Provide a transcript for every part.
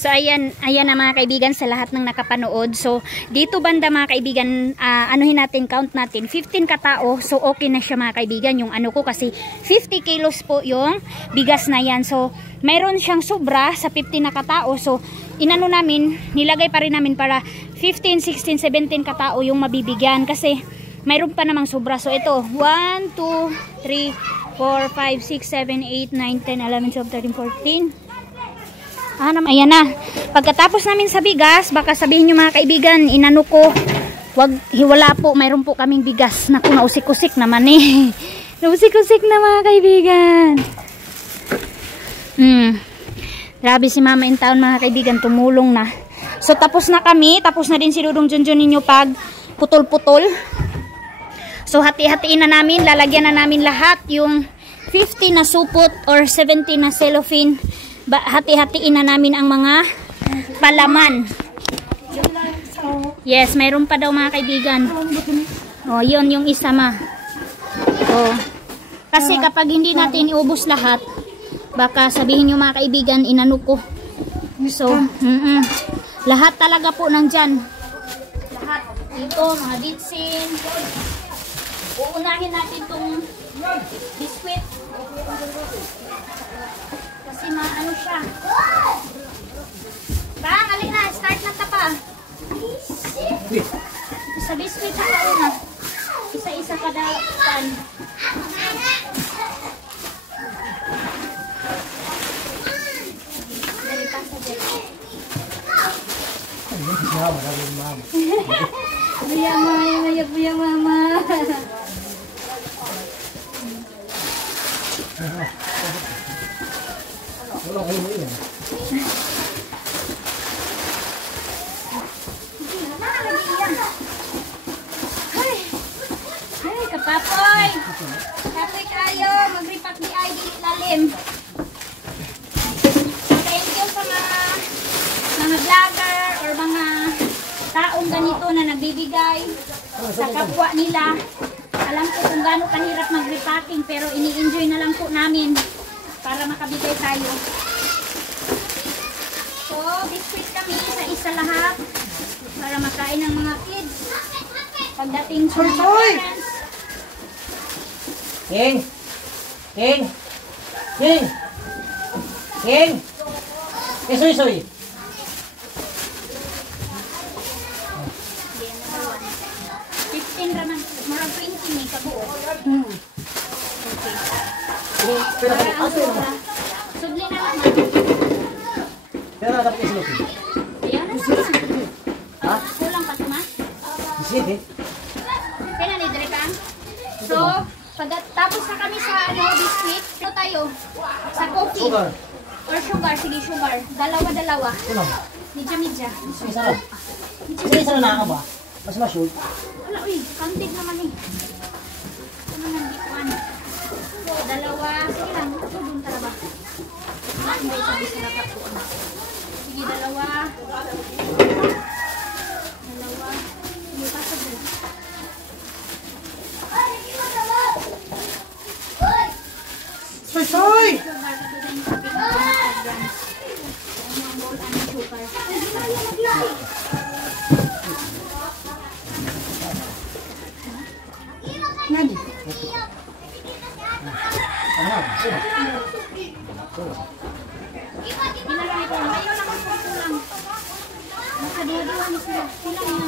So ayan na mga kaibigan sa lahat ng nakapanood. So dito banda mga kaibigan, anuhin natin, count natin 15 katao. So okay na siya mga kaibigan yung ano ko kasi 50 kilos po yung bigas na yan. So mayroon siyang sobra sa 15 na katao. So inano namin, nilagay pa rin namin para 15, 16, 17 katao yung mabibigyan kasi mayroon pa namang sobra. So ito 1, 2, 3, 4, 5, 6, 7, 8, 9, 10, 11, 12, 13, 14. Ayan na. Pagkatapos namin sa bigas, baka sabihin nyo mga kaibigan, inano ko, wag hiwala po, mayroon po kaming bigas. Naku, nausik-usik naman eh. Nausik-usik na mga kaibigan. Grabe si Mama in town mga kaibigan, tumulong na. So tapos na kami, tapos na din si Dudong Junjun ninyo pag putol-putol. So hati-hatiin na namin, lalagyan na namin lahat yung 50 na supot or 70 na cellophane. Hati-hatiin na namin ang mga palaman. Yes, mayroon pa daw mga kaibigan. Oh, yun yung isa ma. Oh. Kasi kapag hindi natin iubos lahat, baka sabihin nyo mga kaibigan, inano ko. So, lahat talaga po nandyan. Lahat. Ito, mga ditsin. Uunahin natin itong biskwit. Kasi maano siya. Bang, alin na. Start na tapa. Sa biscuit na una. Isa-isa kada pan. Dari pa sa dyan. Buya mama, buya mama. Wala kayo mo yan. Ay, kapapoy! Kapoy kayo! Mag-repack di ay di lalim. Thank you sa mga vlogger or mga taong ganito na nagbibigay sa kapwa nila. Alam ko kung gaano kahirap mag-repacking pero ini-enjoy na lang po namin para makabigay tayo. So, biscuit kami sa isa lahat para makain ng mga kids. Pagdating sa mga parents. King! King! King! King! Isoy-soy! 15 raman. Marang 20 may kabuo. Pero kasi Sudli na lang. pero dapat isulot. Ayan. Ha? Kulang pa tuma? Sige. Kaya ni Drekan. So, pagkatapos na kami sa biscuit, ito tayo sa coffee. Sugar. Or sugar, sige sugar. Dalawa-dalawa. Kulang. Medya-medya. Isa lang. Isa lang na ba? Mas ma-shoot. Wala, uy. Kantig naman eh. Ito naman, dikuan. So, dalawa. Sige lang. Ito dun talaga. Hindi sabi sila kapuan. Sige, dalawa. Dalawa. Sige, pasok dun. Soy! Nani?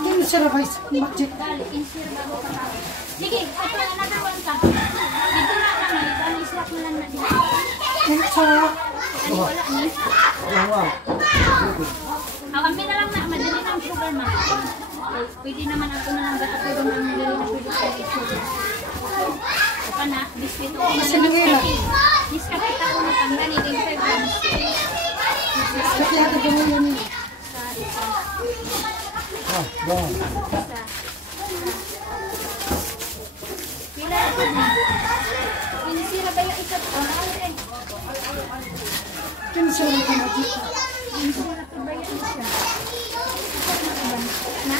Kini sira guys, budget. Sige, ito na another one ka. Dito na lang, ano islap mo lang na dito. Kini sira. Ano wala ni? Wow. Kami na lang na, madali na ang sugar ma. Pwede naman ako na lang bata pero na madali na pwede sa sugar. Oka na, biscuit ko. Niskapit ako na tangga ni 5 grams. Kasi ito gawin yan. Ah, wow. Pila ito na. Pinisira ba yung isa ko? Kini sira ito budget. Pinisira ko ba yung isa? Na?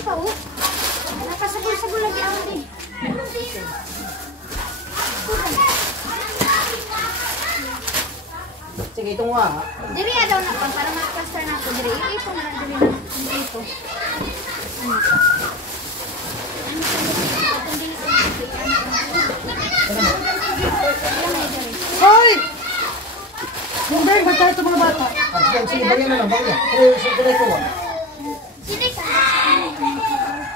Meron pa, oh. Nakasagol-sagol lagi ako din. Sige, itong wa. Diri daw na pa para ma-plaster na to diri. Ito na lang diri na dito. Ano? Ano sa dito? Hoy! Hindi, ba't tayo ito mga bata? Sige, bagay na lang, bagay. Sige, kulay ko. Sini ka.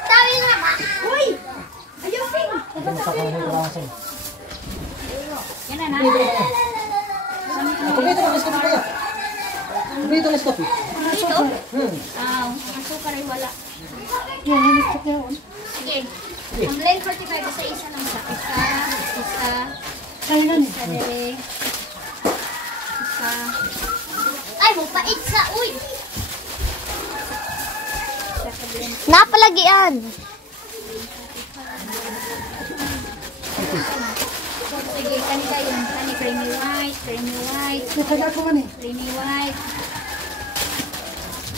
Tawin na ba? Uy! Ayaw, Ping! Yan na na. Ako dito na mas kape kaya. Dito mas kape. Dito? Ang sukar ay wala. Sige. Ang blend 45 sa isa lang sa isa. Isa dere. Isa. Ay, mapait sa uy! Napalagian. Sige, kanila yun. Kani creamy white, creamy white. Nataga ko man eh. Creamy white.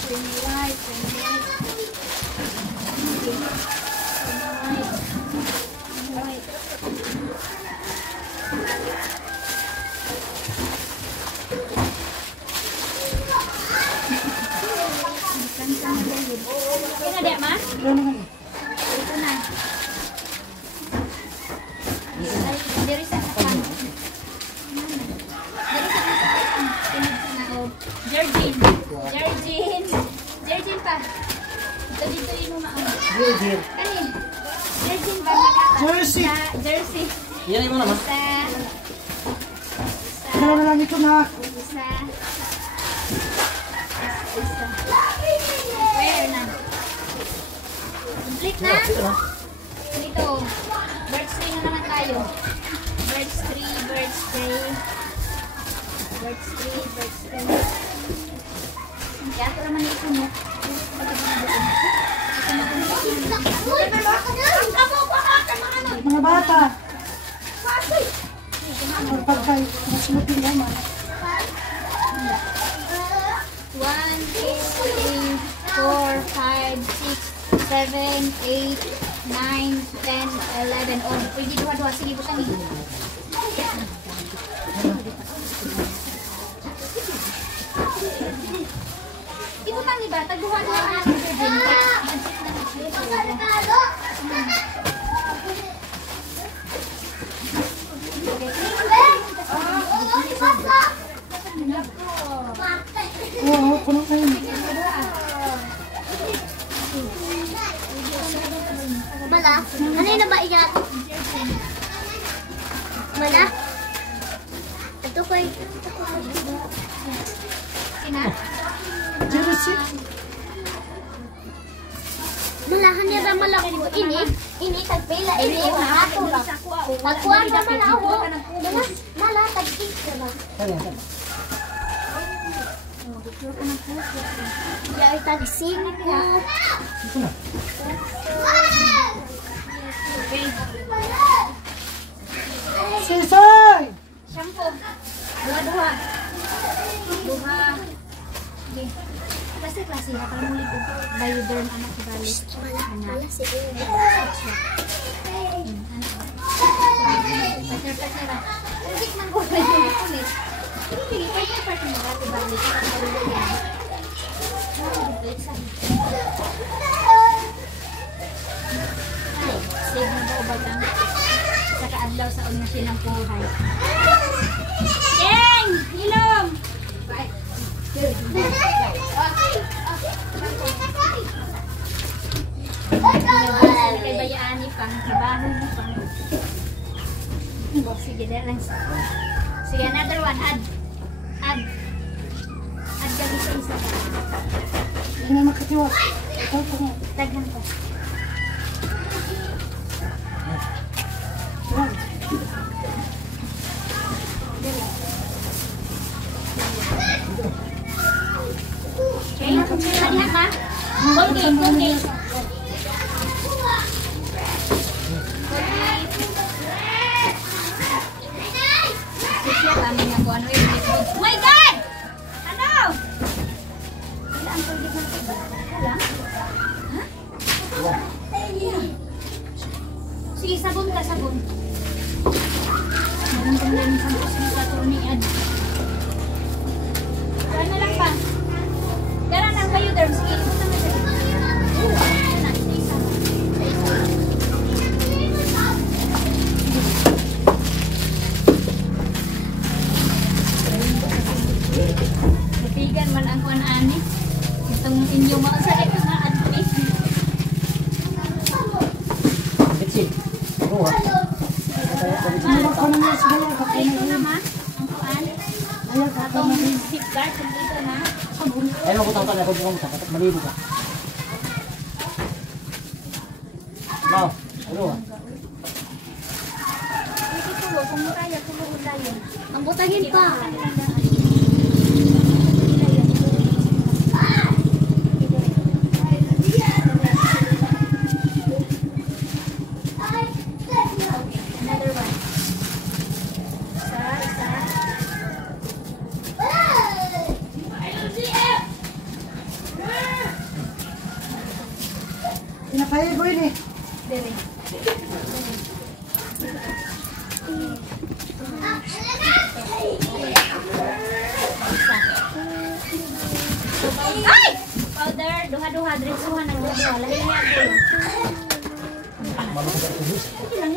Creamy white, creamy white. Creamy white. Okay na, Dek, Ma? Ito na. Diri sa kapan. Virgin. Virgin pa. Dito yun mo mauna. Virgin. Kani? Virgin ba? Jersey. Jersey. Yan mo naman. Isa. Kaya na lang ito na. Isa. Where na? Complete na? Dito. Birds 3 na naman tayo. Birds 3, birds 3. Birds 3, birds 3. Kaya ito naman ito mo. Mga bata. Pagkay. Mas mutin naman. 1, 2, 3, 4, 5, 6, 7, 8, 9, 10, 11. Oh, pwede duha-duha. Sige, butang eh. Di butang ni ba? Tagduha-duha na natin. Oo, puno na yun. Mala, ano yun na ba ikat? Mala? Ito ko eh. Sina? Jersey. Malahan niya ba malako? Ini, tagpila, ini, mahato lang. Pagkuha na malaho. Mala, tagpik ka ba? Kaya. Yay, tagsing ko. Ito na. Sisay! Shampoo. Duha-duha. Duha. Sige. Klase-klase. Kapag muli po. Bioderm anak ibalik. Mala, sige. Pater-patera. Ulit man ko. Ulit. Sige, pater-patera mo. Dati balik. Save na daw ba lang? Sa kaadlaw sa una silang puhay. King! Ilong! Kay bayaani pang trabaho mo pang. Sige, dahil lang. Sige, another one. Add. Add kami sa isa pa. Hindi na makatiwas. Ito po nga. Daghan ko. Okay, malihat ma. Colgate. Siya kami nga kung ano yung oh my God! Ano? Wala ang Colgate na ito ba? Wala? Ha? Sabon ka, sabon. Meron kang lang sa attorney ad. Saan na lang pa? Gara nang kayo, Derm. Sige, punta na siya. Napigan man ang kuan-ani. Itong inyo mga sa ito na admin. Bitsin. Oo ha. Ako naman siguro. Ito na ma. Ang kuan. Atong safeguard dito na. Ayaw ko tawag ako buong sa maligo ka. Mau. Ano ha? Ito tulo. Kung muraya, tulo ulayan. Ang butangin pa. Another one. Isa. Pinapaya ko yun eh. Dere. Ay! Powder, duha-duha, diretsuhan ng duha. Lahi niya ko. Sige lang,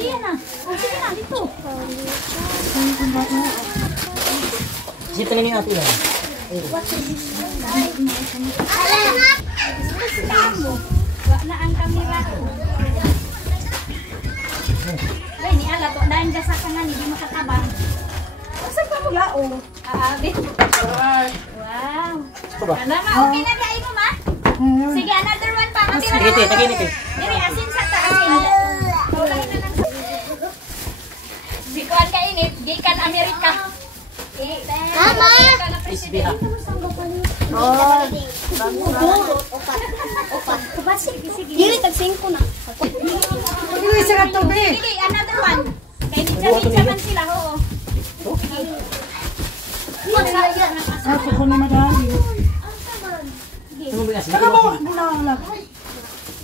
yan na. O, sige na, dito. Sipin lang yung ato yan. Wala ang kamera ko. Ay, ni ala to. Dahil ka sa kanan, hindi makatabang. Saan pa mo lao? Aabit. Wow. ba? Alam mo, okay na kain mo, ma? Sige, another one pa. Matira na. Taginit, taginit eh. Diri, asin sa ta, asin. Kulay na lang. Bikuan ka init, gikan Amerika. Mama! Crispy ha. Dili tag-5 na. Hindi siya ka tubig. Sige, another one. Kaya nitsa man sila, oo. Ako ko na madali. Sige. Saka mo, muna ang lag.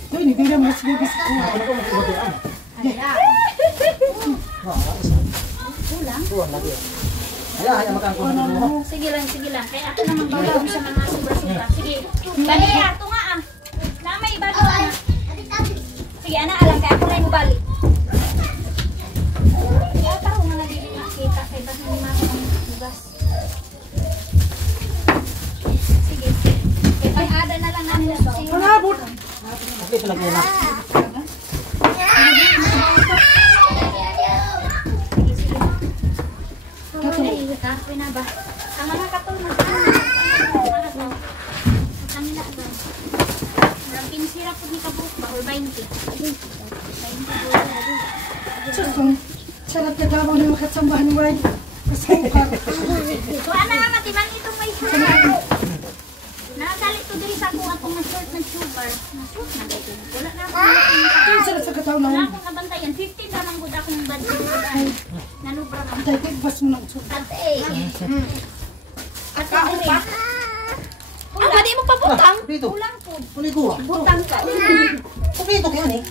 Yun, hindi na mas bibis ko. Ano ko magkibatuan? Kulang. Kulang lagi. Hayaan makangkon mo. Sige lang. Kaya ako naman babaw sa mga sobra-sobra. Sige. Bali, ato nga ah. Na may bago na. Sige, ana, alam kaya ako na yung bali. Kaya tao nga lagi makita kay ba't hindi makakang bugas. Sige. Kaya pang-ada na lang namin ito. Malabot. Okay, ito lang yan. Kape na ba? Ang mga katol na kanila ba? Maraming sirap po ni kabuk ba? Or 20? 20 Susong, sarap na gawa ng makatsambahan mo rin. Masukar. So, ana nga matiman itong may sugar. Nakakalit to diri sa akong atong na-short ng sugar. Na-short na dito. Wala na akong Yung sarap sa kataw na wala yun. akong kabantayan. 15 na lang gud akong budget. Nanubra ka. Tay, tigbas mo ng sugar. Ate. Ate diri. Ah, pwede mo pabutang? Dito. Kulang po. Puligo ah. Butang ka. Puligo kayo ni.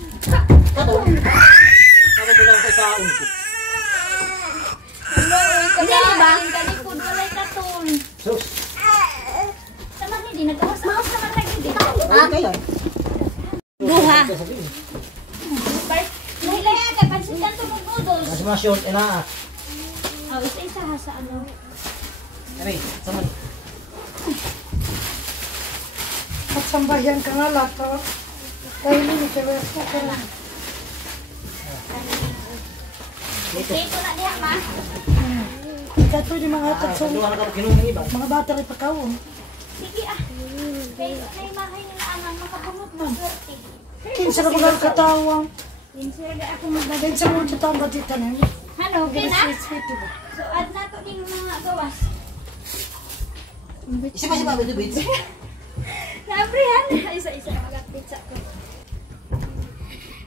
Kato. Kato ko lang sa unko. Dili ba? Kalikod walay katon. Sus. Sama hindi nagawas-awas naman lagi di. Ay, kaya. Duha. Dili kay pansitan to ng noodles. Mas mga short na. Oh, isa ha sa ano. Kami, sama. At sambayan ka nga lato. Dahil hindi ka wala ka na. Dito na diha ma. Kato yung mga tatsong Duha na ka kinunang iba. mga bata rin pagkawon. Sige ah. Kay mahay nila amang makabunot mo swerte. Kinsa na mga katawang. Sinsira ga ako magdagdag. Kinsa mo ito ang batitan niya. Ano, okay na? Sweet ba? So add na to din mga gawas. Isa pa siya ba ito, Bits? Nabrihan. Isa-isa na mag-pizza ko.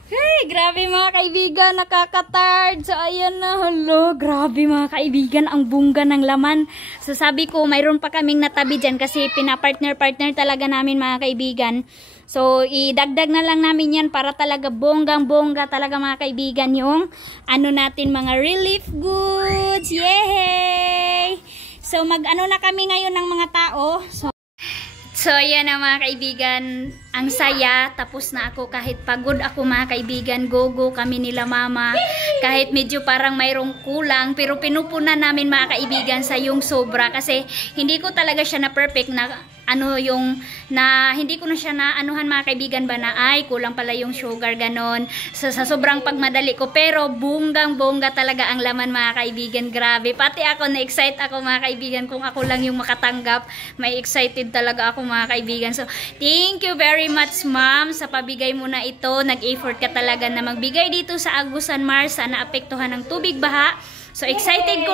Hey, grabe mga kaibigan, nakakatard. So, ayan na, hello. Grabe mga kaibigan, ang bungga ng laman. So, sabi ko, mayroon pa kaming natabi dyan kasi pinapartner-partner talaga namin mga kaibigan. So, idagdag na lang namin yan para talaga bonggang-bongga talaga mga kaibigan yung ano natin, mga relief goods. Yay! So, mag-ano na kami ngayon ng mga tao. So, ayan na mga kaibigan, ang saya, tapos na ako kahit pagod ako mga kaibigan, go kami nila mama, kahit medyo parang mayroong kulang, pero pinupunan namin mga kaibigan sa yung sobra, kasi hindi ko talaga siya na perfect na ano yung na hindi ko na siya na anuhan mga kaibigan ba na ay kulang pala yung sugar ganon sa sobrang pagmadali ko, pero bonggang-bongga talaga ang laman mga kaibigan. Grabe, pati ako na-excite ako mga kaibigan, kung ako lang yung makatanggap, may excited talaga ako mga kaibigan. So thank you very much ma'am sa pabigay mo na ito, nag-effort ka talaga na magbigay dito sa Agusan Mars sa naapektuhan ng tubig baha. So excited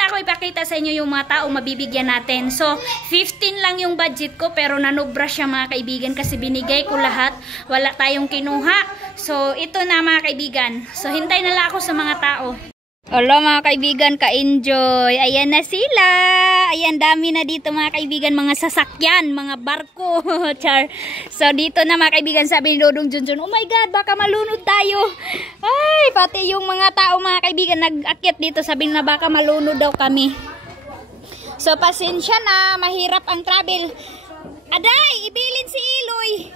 na ako ipakita sa inyo yung mga tao mabibigyan natin. So 15 lang yung budget ko, pero nanobra siya mga kaibigan kasi binigay ko lahat, wala tayong kinuha. So ito na mga kaibigan. So hintay na lang ako sa mga tao. Hello mga kaibigan, ka-enjoy. Ayan na sila. Ayan, dami na dito mga kaibigan, mga sasakyan, mga barko. Char. So dito na mga kaibigan, sabi ni Dodong Junjun, oh my God, baka malunod tayo. Ay, pati yung mga tao mga kaibigan nag-akyat dito, sabi na baka malunod daw kami. So pasensya na, mahirap ang travel. Aday, ibilin si Iloy.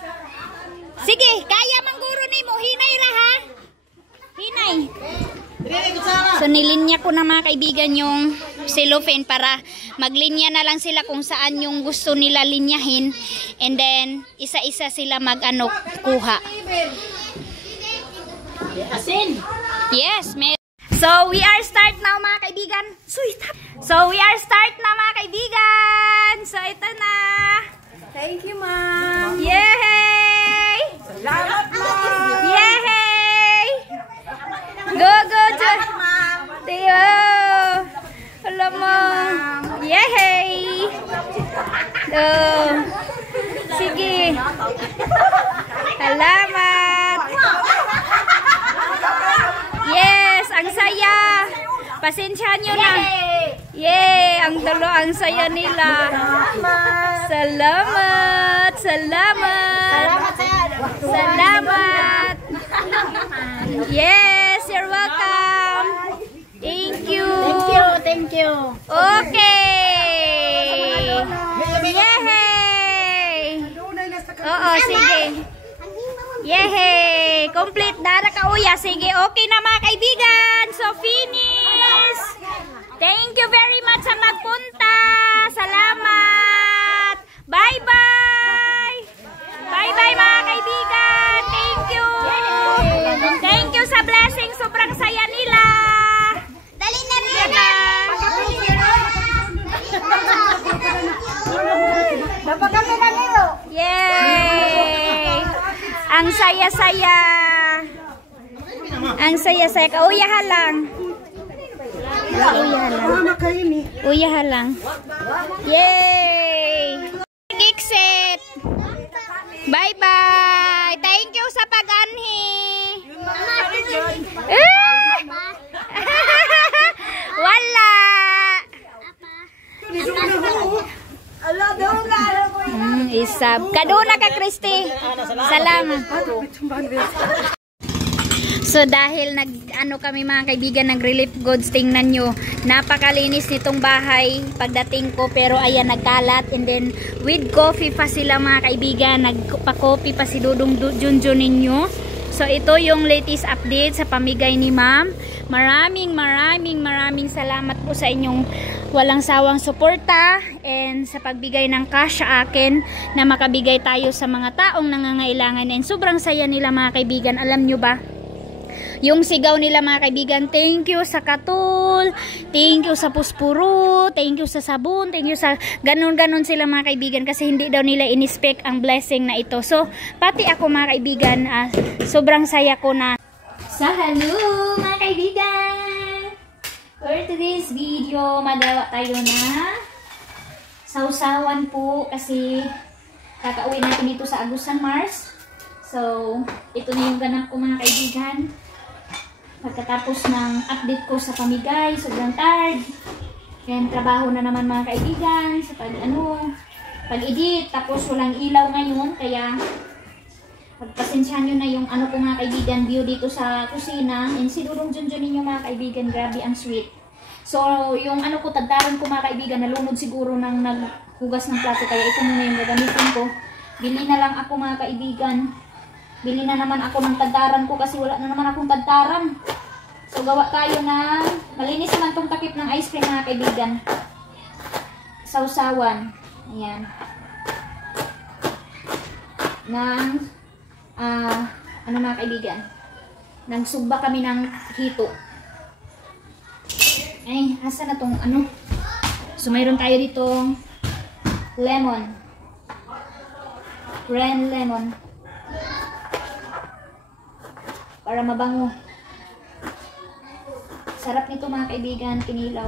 Sige, kaya mangguro ni mo. Hinay ra ha. Hinay. So nilinya ko na mga kaibigan yung cellophane para maglinya na lang sila kung saan yung gusto nila linyahin, and then isa-isa sila mag-ano kuha. Yes, so we are start now mga kaibigan. So we are start na mga kaibigan. So ito na. Thank you, ma'am. Yay! Salamat, ma'am. Yay! Go, Tiyo! Alam mo! Yay! Sige! Salamat! Yes! Ang saya! Pasensyahan nyo na! Yay! Ang tulo, ang saya nila! Salamat! Salamat! Salamat! Yes! You're welcome! Thank you! Thank you. Okay! Yay! Oo, sige. Yay! Complete na nakauya. Sige, okay na mga kaibigan. So, finish! Thank you very much sa magpunta. Salamat! Bye-bye! Bye-bye mga kaibigan! Thank you! Thank you sa blessing. Sobrang saya nila. Dali na rin. Dapat kami na nilo. Yay! Ang saya-saya. Ang saya-saya. Kauyahan lang. Kauyahan lang. Mama kaini. Uyahan lang. Yay! Exit! Bye-bye! Thank you sa pag-anhi! Wala! Isab. Kaduna ka, Christy. Salamat. So dahil nag-ano kami mga kaibigan, nag-relief goods, tingnan nyo, napakalinis nitong bahay pagdating ko, pero ayan, nagkalat, and then with coffee pa sila mga kaibigan, nagpa-coffee pa si Dodong Junjun ninyo. So ito yung latest update sa pamigay ni ma'am. Maraming salamat po sa inyong walang sawang suporta and sa pagbigay ng cash sa akin na makabigay tayo sa mga taong nangangailangan, and sobrang saya nila mga kaibigan. Alam nyo ba? Yung sigaw nila mga kaibigan, thank you sa katul, thank you sa puspuro, thank you sa sabon, thank you sa ganun-ganun sila mga kaibigan, kasi hindi daw nila in-expect ang blessing na ito. So, pati ako mga kaibigan, sobrang saya ko na. So, hello mga kaibigan! For today's video, magawa tayo na sausawan po kasi kakauwi natin ito sa Agusan Mars. So, ito na yung ganap ko mga kaibigan. Pagkatapos ng update ko sa pamigay, sobrang tired. Yan, trabaho na naman mga kaibigan sa pag-edit. Tapos walang ilaw ngayon, kaya pagpasensyahan nyo na yung ko mga kaibigan, view dito sa kusina. And sigurong dyan ninyo mga kaibigan, grabe ang sweet. So, yung ko, tagdaran ko mga kaibigan, nalunod siguro ng naghugas ng plato. Kaya ito muna yung gagamitin ko. Bili na lang ako mga kaibigan. Bili na naman ako ng tagdaran ko kasi wala na naman akong tagdaran. So, gawa tayo ng malinis naman tong takip ng ice cream mga kaibigan. Sausawan. Ayan. Ng, mga kaibigan. Nagsugba kami ng hito. Ay, asa na tong So, mayroon tayo ditong lemon. Red lemon. Para mabango. Sarap nito mga kaibigan, pinilaw.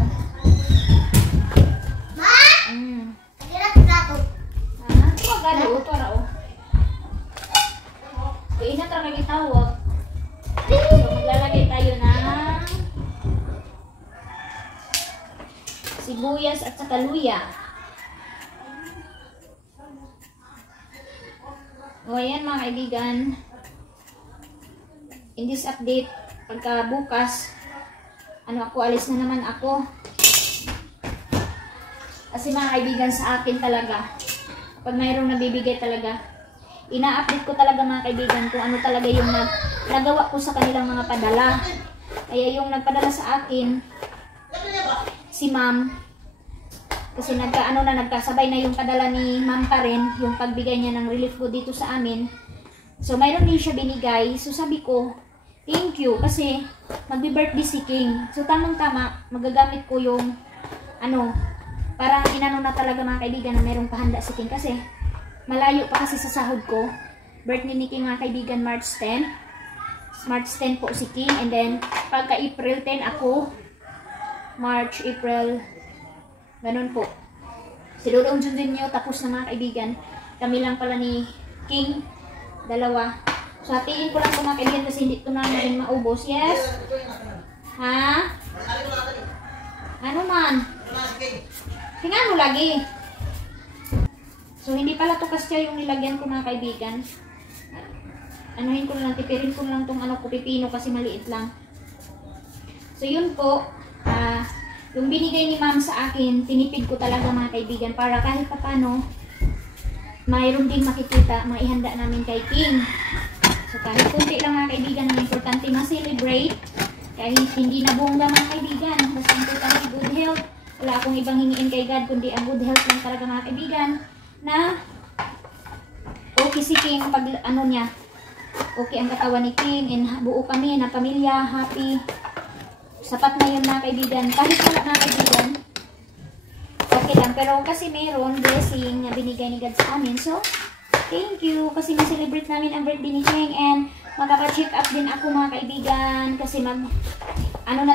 Ma! Hirap plato. Huwag galo, ito rao. Inat lang nagitawag. So, maglalagay tayo ng sibuyas at saka luya. O, ayan mga kaibigan. In this update, pagka bukas, alis na naman ako. Kasi mga kaibigan, sa akin talaga, pag mayroong nabibigay talaga, ina-update ko talaga mga kaibigan kung ano talaga yung nagawa ko sa kanilang mga padala. Kaya yung nagpadala sa akin, si ma'am, kasi nagkasabay na yung padala ni ma'am pa rin, yung pagbigay niya ng relief food dito sa amin. So, mayroon din siya binigay. So, sabi ko, thank you, kasi magbi-birthday si King. So, tamang-tama, magagamit ko yung, parang na talaga mga kaibigan na mayroong pahanda si King. Kasi, malayo pa kasi sa sahod ko. Birthday ni King mga kaibigan, March 10. March 10 po si King. And then, pagka April 10 ako, March, April, ganun po. Sinurong din nyo, tapos na mga kaibigan. Kami lang pala ni King, dalawa. So, hatiin ko lang ito mga kaibigan kasi hindi ito namin maubos. Yes? Ha? Ano man? Tingnan mo lagi. So, hindi pala ito kasi yung nilagyan ko mga kaibigan. Anuhin ko na lang, tipirin ko na lang itong pipino kasi maliit lang. So, yun po. Yung binigay ni ma'am sa akin, tinipid ko talaga mga kaibigan para kahit paano, mayroon din makikita, maihanda namin kay King. So, kahit kunti lang mga kaibigan, ang importante ma-celebrate. Kahit hindi na bongga mga kaibigan. Basta importante good health. Wala akong ibang hingiin kay God, kundi ang good health lang talaga mga kaibigan. Na, okay si King pag niya. Okay ang katawan ni King, and buo kami na pamilya, happy. Sapat na yun mga kaibigan. Kahit wala mga kaibigan, okay lang. Pero kasi mayroon blessing na binigay ni God sa amin. So, thank you. Kasi ma-celebrate namin ang birthday ni King. And magkaka-check up din ako mga kaibigan. Kasi na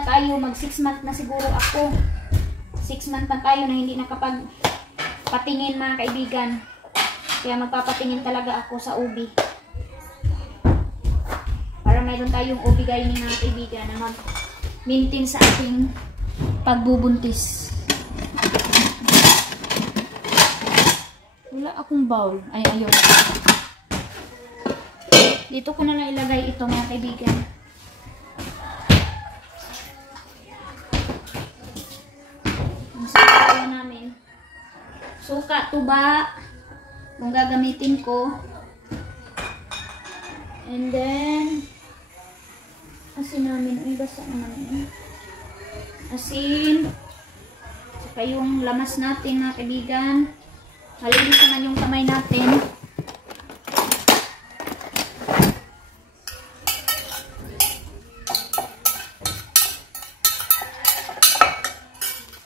tayo, mag 6 month na siguro ako. 6 month na tayo na hindi nakapag-patingin mga kaibigan. Kaya magpapatingin talaga ako sa OB. Para mayroon tayong OB gaya ni mga kaibigan na mag-maintain sa ating pagbubuntis. Wala akong bowl. Ay, ayun. Dito ko na lang ilagay ito mga kaibigan. Ang suka namin. Suka, tuba. Kung gagamitin ko. And then, asin namin. Ay, basa naman yun. Asin. Saka yung lamas natin mga kaibigan. Malinis naman yung kamay natin.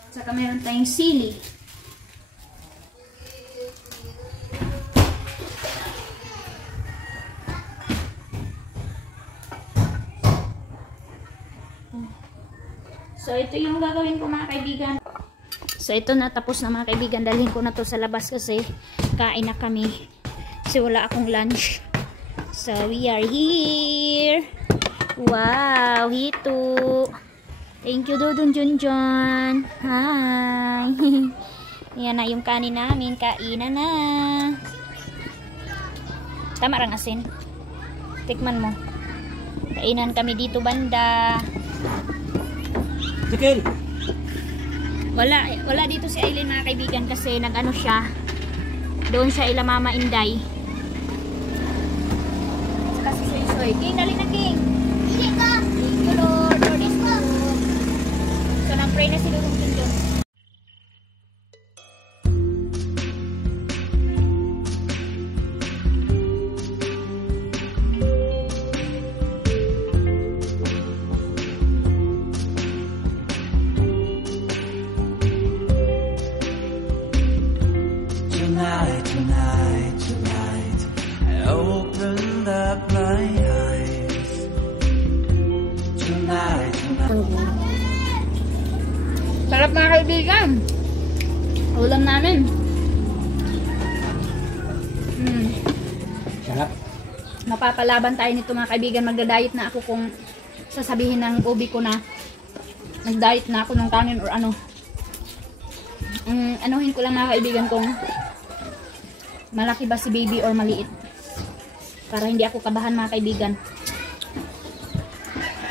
Saka meron tayong sili. So, ito yung gagawin ko mga kaibigan. So, ito na, tapos na mga kaibigan. Dalhin ko na to sa labas kasi kain na kami. Kasi wala akong lunch. So, we are here. Wow, hito. Thank you, Dodon Junjun. Hi. Yan na yung kanin namin. Kainan na. Tama rang asin. Tikman mo. Kainan kami dito banda. Chicken! Wala dito si Aileen mga kaibigan kasi nag-ano siya. Doon siya ila Mama Inday. Saka si Soy. King, dali na King. Hindi ka. Thank you Lord. Lord is good. So nag-pray na si Dudong Junjun. Tonight, I opened up my eyes. Tonight. Sarap mga kaibigan. Ulam namin. Sarap. Mapapalaban tayo nito mga kaibigan. Magda-diet na ako kung sasabihin ng ubi ko na nag-diet na ako ng kanin or ano. Anuhin ko lang mga kaibigan kung malaki ba si baby or maliit. Para hindi ako kabahan mga kaibigan.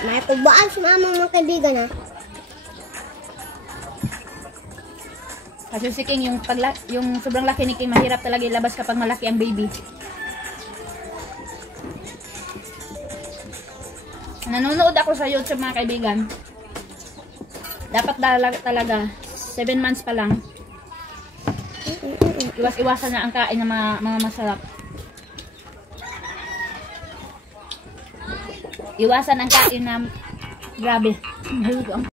May kubaan si mama mga kaibigan ha. Kasi si King, yung sobrang laki ni King, mahirap talaga ilabas kapag malaki ang baby. Nanonood ako sa YouTube mga kaibigan. Dapat talaga 7 months pa lang. Iwas-iwasan na ang kain ng mga masarap. Iwasan ang kain na grabe.